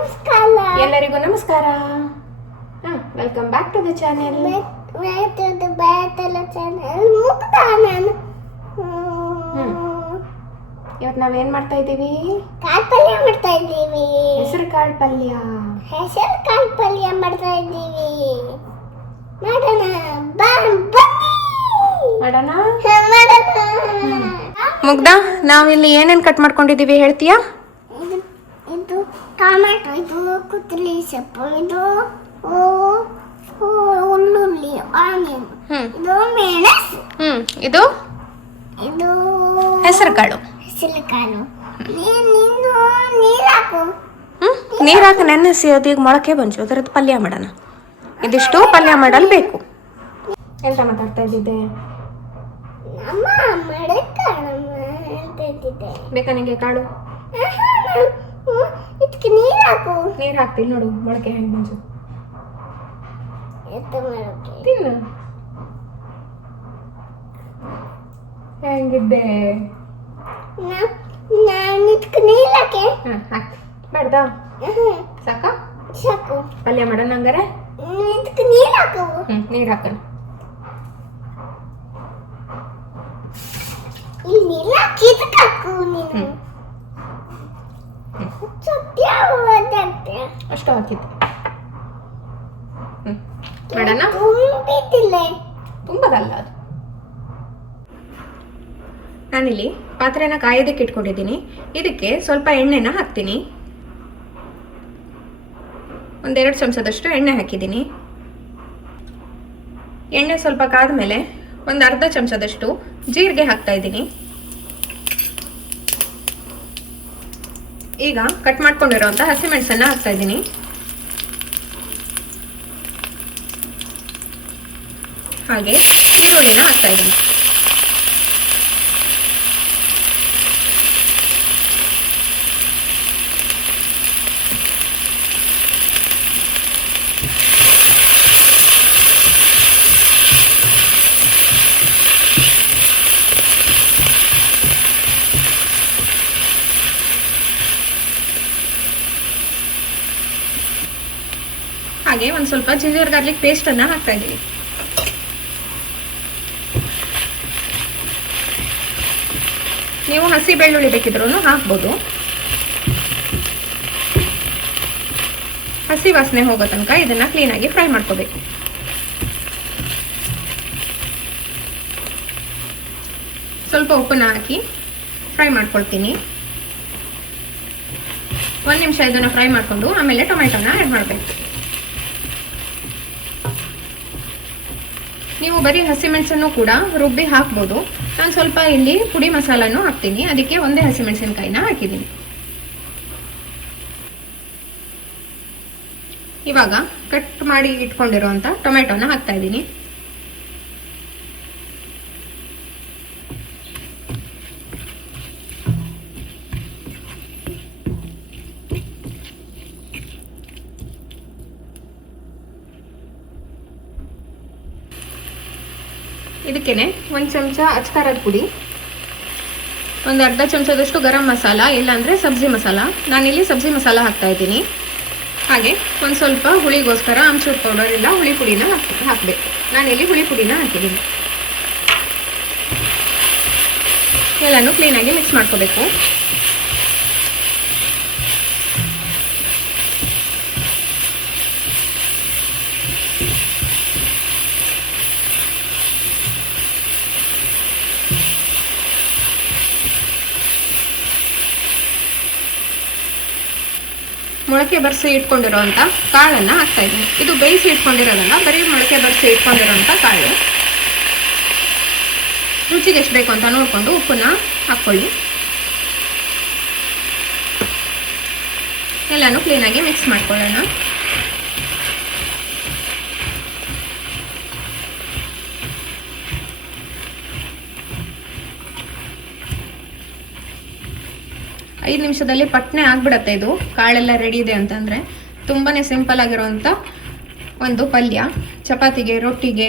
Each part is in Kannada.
ನಮಸ್ಕಾರ. ಎಲ್ಲರಿಗೂ ನಮಸ್ಕಾರ. Welcome back to the channel. ಇವತ್ತು ನಾವೇನ್ ಮಾಡ್ತಾ ಇದ್ದೀವಿ? ಕಾಳು ಪಲ್ಯ ಮಾಡ್ತಾ ಇದ್ದೀವಿ. ಹೆಸರು ಕಾಳು ಪಲ್ಯ. ಮಾಡ್ತಾ ಇದ್ದೀವಿ. ಮಾಡೋಣ. ಮುಗ್ದಾ, ನಾವಿಲ್ಲಿ ಏನೇನ್ ಕಟ್ ಮಾಡ್ಕೊಂಡಿದೀವಿ ಹೇಳ್ತೀಯಾ? ಇದು ಟೊಮೆಟೊ, ಇದು ಕೊತ್ತಂಬರಿ ಸೊಪ್ಪು, ಇದು ಉಳ್ಳುಳ್ಳಿ, ಆನಿಯನ್, ಇದು ಮೆಣಸು, ಇದು ಇದು ಹೆಸರು ಕಾಳು. ನೀರು ಹಾಕು. ನೀರ್ ಹಾಕಿ ನೆನೆಸಿ ಅದೀಗ ಮೊಳಕೆ ಬಂಚು ಅದರದ್ದು ಪಲ್ಯ ಮಾಡೋಣ. ಇದಿಷ್ಟು ಪಲ್ಯ ಮಾಡಲು ಬೇಕು. ಎಂತ ಮಾತಾಡ್ತಾ ಇದ್ದಿದ್ದೆ? ಅಮ್ಮ ಹೇಳ್ತಿದ್ದೆ. ಬೇಕಾ ನಿಂಗೆ ಕಾಳು? ಇದಕ್ಕೆ ನೀರು ಹಾಕು. ನೀರ್ ಹಾಕ್ತೀನಿ ನೋಡು, ಮೊಳಕೆ ಹೆಂಗ್ ಬಂಚು. ಮೊಳಕೆ ತಿನ್ನು. ಹೆಂಗಿದ್ದೆ? ನಾನು ಇದಕ್ಕೆ ನೀರು ಹಾಕಿ. ಹಾಕ್ತಿ ಬೇಡ್ದಾ? ಸಾಕಾ? ಸಾಕು. ಪಲ್ಯ ಮಾಡೋಣ ಹಂಗಾರೆ. ಇದಕ್ಕೆ ನೀರು ಹಾಕು. ನೀರು ಹಾಕೋಣ. ಇಲ್ಲಿ ನೀರು ಹಾಕಿ ಇದಕ್ಕೆ ಹಾಕು ನೀನು. ಅಷ್ಟು ಹಾಕಿದ್ದೆ. ಮಾಡೋಣ. ತುಂಬದಲ್ಲ ಅದು. ನಾನಿಲ್ಲಿ ಪಾತ್ರೆನ ಕಾಯೋದಕ್ಕೆ ಇಟ್ಕೊಂಡಿದ್ದೀನಿ. ಇದಕ್ಕೆ ಸ್ವಲ್ಪ ಎಣ್ಣೆನ ಹಾಕ್ತೀನಿ. 1-2 ಚಮಚದಷ್ಟು ಎಣ್ಣೆ ಹಾಕಿದ್ದೀನಿ. ಎಣ್ಣೆ ಸ್ವಲ್ಪ ಕಾದ್ಮೇಲೆ 1/2 ಚಮಚದಷ್ಟು ಜೀರಿಗೆ ಹಾಕ್ತಾ ಇದ್ದೀನಿ. ಈಗ ಕಟ್ ಮಾಡ್ಕೊಂಡಿರೋಂಥ ಹಸಿಮೆಣಸನ್ನ ಹಾಕ್ತಾ ಇದ್ದೀನಿ. ಹಾಗೆ ಈರುಳ್ಳಿನ ಹಾಕ್ತಾ ಇದ್ದೀನಿ. ಹಾಗೆ ಒಂದು ಸ್ವಲ್ಪ ಜಿಂಜರ್ ಗಾರ್ಲಿಕ್ ಪೇಸ್ಟ್ ಅನ್ನ ಹಾಕ್ತಾ ಇದ್ದೀವಿ. ನೀವು ಹಸಿ ಬೆಳ್ಳುಳ್ಳಿ ಬೇಕಿದ್ರೂ ಹಾಕ್ಬೋದು. ಹಸಿ ವಾಸನೆ ಹೋಗೋ ತನಕ ಇದನ್ನ ಕ್ಲೀನಾಗಿ ಫ್ರೈ ಮಾಡ್ಕೋಬೇಕು. ಸ್ವಲ್ಪ ಉಪ್ಪನ್ನ ಹಾಕಿ ಫ್ರೈ ಮಾಡ್ಕೊಳ್ತೀನಿ. 1 ನಿಮಿಷ ಇದನ್ನ ಫ್ರೈ ಮಾಡ್ಕೊಂಡು ಆಮೇಲೆ ಟೊಮೆಟೊನ ಆ್ಯಡ್ ಮಾಡಬೇಕು. ನೀವು ಬರೀ ಹಸಿಮೆಣಸನ್ನು ಕೂಡ ರುಬ್ಬಿ ಹಾಕ್ಬೋದು. ನಾನು ಸ್ವಲ್ಪ ಇಲ್ಲಿ ಪುಡಿ ಮಸಾಲನ್ನು ಹಾಕ್ತೀನಿ. ಅದಕ್ಕೆ 1 ಹಸಿಮೆಣಸಿನಕಾಯಿನ ಹಾಕಿದ್ದೀನಿ. ಇವಾಗ ಕಟ್ ಮಾಡಿ ಇಟ್ಕೊಂಡಿರುವಂತ ಟೊಮೆಟೊನ ಹಾಕ್ತಾ ಇದ್ದೀನಿ. ಇದಕ್ಕೇನೆ 1 ಚಮಚ ಅಚ್ಕಾರದ ಪುಡಿ, 1/2 ಚಮಚದಷ್ಟು ಗರಂ ಮಸಾಲ, ಇಲ್ಲಾಂದ್ರೆ ಸಬ್ಜಿ ಮಸಾಲ. ನಾನಿಲ್ಲಿ ಸಬ್ಜಿ ಮಸಾಲ ಹಾಕ್ತಾ ಇದ್ದೀನಿ. ಹಾಗೆ ಒಂದು ಸ್ವಲ್ಪ ಹುಳಿಗೋಸ್ಕರ ಆಮ್ಚೂರ್ ಪೌಡರ್ ಇಲ್ಲ ಹುಳಿ ಪುಡಿನ ಹಾಕಬೇಕು. ನಾನಿಲ್ಲಿ ಹುಳಿ ಪುಡಿನ ಹಾಕಿದ್ದೀನಿ. ಎಲ್ಲನೂ ಕ್ಲೀನಾಗಿ ಮಿಕ್ಸ್ ಮಾಡ್ಕೋಬೇಕು. ಮೊಳಕೆ ಬರಿಸಿ ಇಟ್ಕೊಂಡಿರೋಂಥ ಕಾಳನ್ನು ಹಾಕ್ತಾ ಇದ್ದೀನಿ. ಇದು ಬೇಯಿಸಿ ಇಟ್ಕೊಂಡಿರೋದಲ್ಲ, ಬರೀ ಮೊಳಕೆ ಬರಿಸಿ ಇಟ್ಕೊಂಡಿರೋಂಥ ಕಾಳು. ರುಚಿಗೆ ಎಷ್ಟು ಬೇಕು ಅಂತ ನೋಡಿಕೊಂಡು ಉಪ್ಪನ್ನ ಹಾಕ್ಕೊಳ್ಳಿ. ಎಲ್ಲನೂ ಕ್ಲೀನಾಗಿ ಮಿಕ್ಸ್ ಮಾಡ್ಕೊಳ್ಳೋಣ. ಐದು ನಿಮಿಷದಲ್ಲಿ ಪಟ್ನೆ ಆಗ್ಬಿಡತ್ತೆ. ಇದು ಕಾಳೆಲ್ಲ ರೆಡಿ ಇದೆ ಅಂತಂದರೆ ತುಂಬಾನೇ ಸಿಂಪಲ್ ಆಗಿರುವಂಥ ಒಂದು ಪಲ್ಯ. ಚಪಾತಿಗೆ, ರೊಟ್ಟಿಗೆ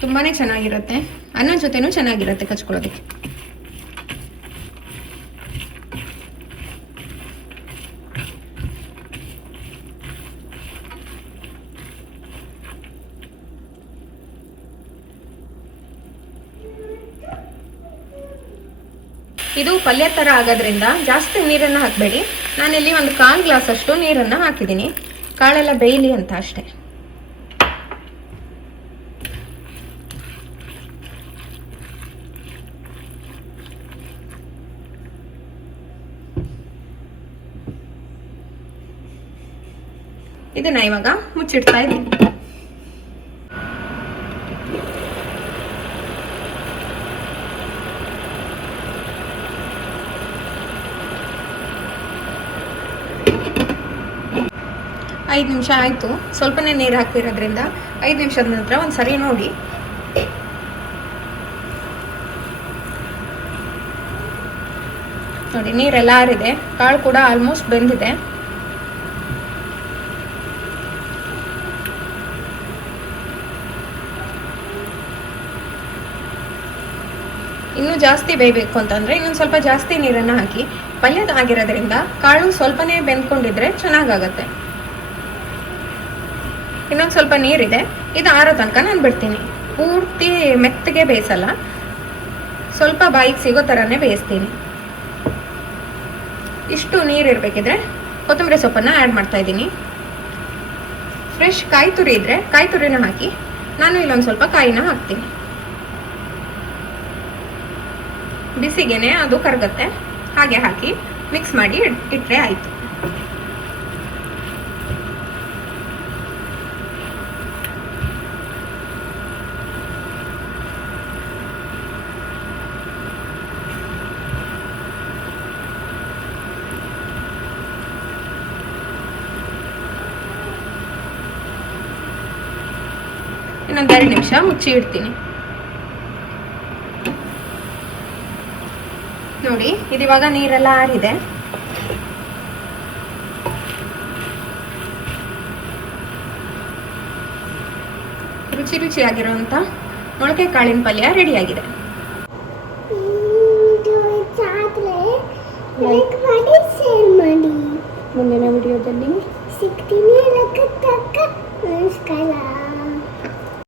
ತುಂಬಾನೇ ಚೆನ್ನಾಗಿರುತ್ತೆ. ಅನ್ನ ಜೊತೆನೂ ಚೆನ್ನಾಗಿರುತ್ತೆ ಕಚ್ಕೊಳ್ಳೋದಕ್ಕೆ. ಇದು ಪಲ್ಯ ಥರ ಆಗೋದ್ರಿಂದ ಜಾಸ್ತಿ ನೀರನ್ನು ಹಾಕಬೇಡಿ. ನಾನಿಲ್ಲಿ ಒಂದು 1/4 ಗ್ಲಾಸ್ ಅಷ್ಟು ನೀರನ್ನು ಹಾಕಿದ್ದೀನಿ, ಕಾಳೆಲ್ಲ ಬೇಯಲಿ ಅಂತ ಅಷ್ಟೇ. ಇದನ್ನ ಇವಾಗ ಮುಚ್ಚಿಡ್ತಾ ಇದ್ದೀನಿ. ಐದು ನಿಮಿಷ ಆಯಿತು. ಸ್ವಲ್ಪನೇ ನೀರು ಹಾಕಿರೋದ್ರಿಂದ 5 ನಿಮಿಷದ ನಂತರ ಒಂದು ಸರಿ ನೋಡಿ. ನೋಡಿ ನೀರೆಲ್ಲ ಆರಿದೆ, ಕಾಳು ಕೂಡ ಆಲ್ಮೋಸ್ಟ್ ಬೆಂದಿದೆ. ಇನ್ನೂ ಜಾಸ್ತಿ ಬೇಯಬೇಕು ಅಂತಂದರೆ ಇನ್ನೊಂದು ಸ್ವಲ್ಪ ಜಾಸ್ತಿ ನೀರನ್ನು ಹಾಕಿ. ಪಲ್ಯದ ಆಗಿರೋದ್ರಿಂದ ಕಾಳು ಸ್ವಲ್ಪನೇ ಬೆಂದ್ಕೊಂಡಿದ್ರೆ ಚೆನ್ನಾಗಾಗತ್ತೆ. ಇನ್ನೊಂದು ಸ್ವಲ್ಪ ನೀರಿದೆ, ಇದು ಆರೋ ತನಕ ನಾನು ಬಿಡ್ತೀನಿ. ಪೂರ್ತಿ ಮೆತ್ತಗೆ ಬೇಯಿಸಲ್ಲ, ಸ್ವಲ್ಪ ಬಾಯಿಗೆ ಸಿಗೋ ಥರನೇ ಬೇಯಿಸ್ತೀನಿ. ಇಷ್ಟು ನೀರು ಇರಬೇಕಿದ್ರೆ ಕೊತ್ತಂಬರಿ ಸೊಪ್ಪನ್ನು ಆ್ಯಡ್ ಮಾಡ್ತಾ ಇದ್ದೀನಿ. ಫ್ರೆಶ್ ಕಾಯಿ ತುರಿ ಇದ್ದರೆ ಕಾಯಿ ತುರಿನ ಹಾಕಿ, ನಾನು ಇಲ್ಲೊಂದು ಸ್ವಲ್ಪ ಕಾಯಿನ ಹಾಕ್ತೀನಿ. ಬಿಸಿಗೆನೆ ಅದು ಕರಗತ್ತೆ, ಹಾಗೆ ಹಾಕಿ ಮಿಕ್ಸ್ ಮಾಡಿ ಇಟ್ಟರೆ ಆಯಿತು. ಇನ್ನೊಂದು 2 ನಿಮಿಷ ಮುಚ್ಚಿ ಇಡ್ತೀನಿ. ನೋಡಿ ಇದಿವಾಗ ನೀರೆಲ್ಲ ಆರಿದೆ. ರುಚಿ ರುಚಿಯಾಗಿರುವಂಥ ಮೊಳಕೆ ಕಾಳಿನ ಪಲ್ಯ ರೆಡಿಯಾಗಿದೆ. ಲೈಕ್ ಮಾಡಿ, ಶೇರ್ ಮಾಡಿ. ಮುಂದಿನ ವಿಡಿಯೋದಲ್ಲಿ ಸಿಗ್ತೀನಿ. ನಮಸ್ಕಾರ.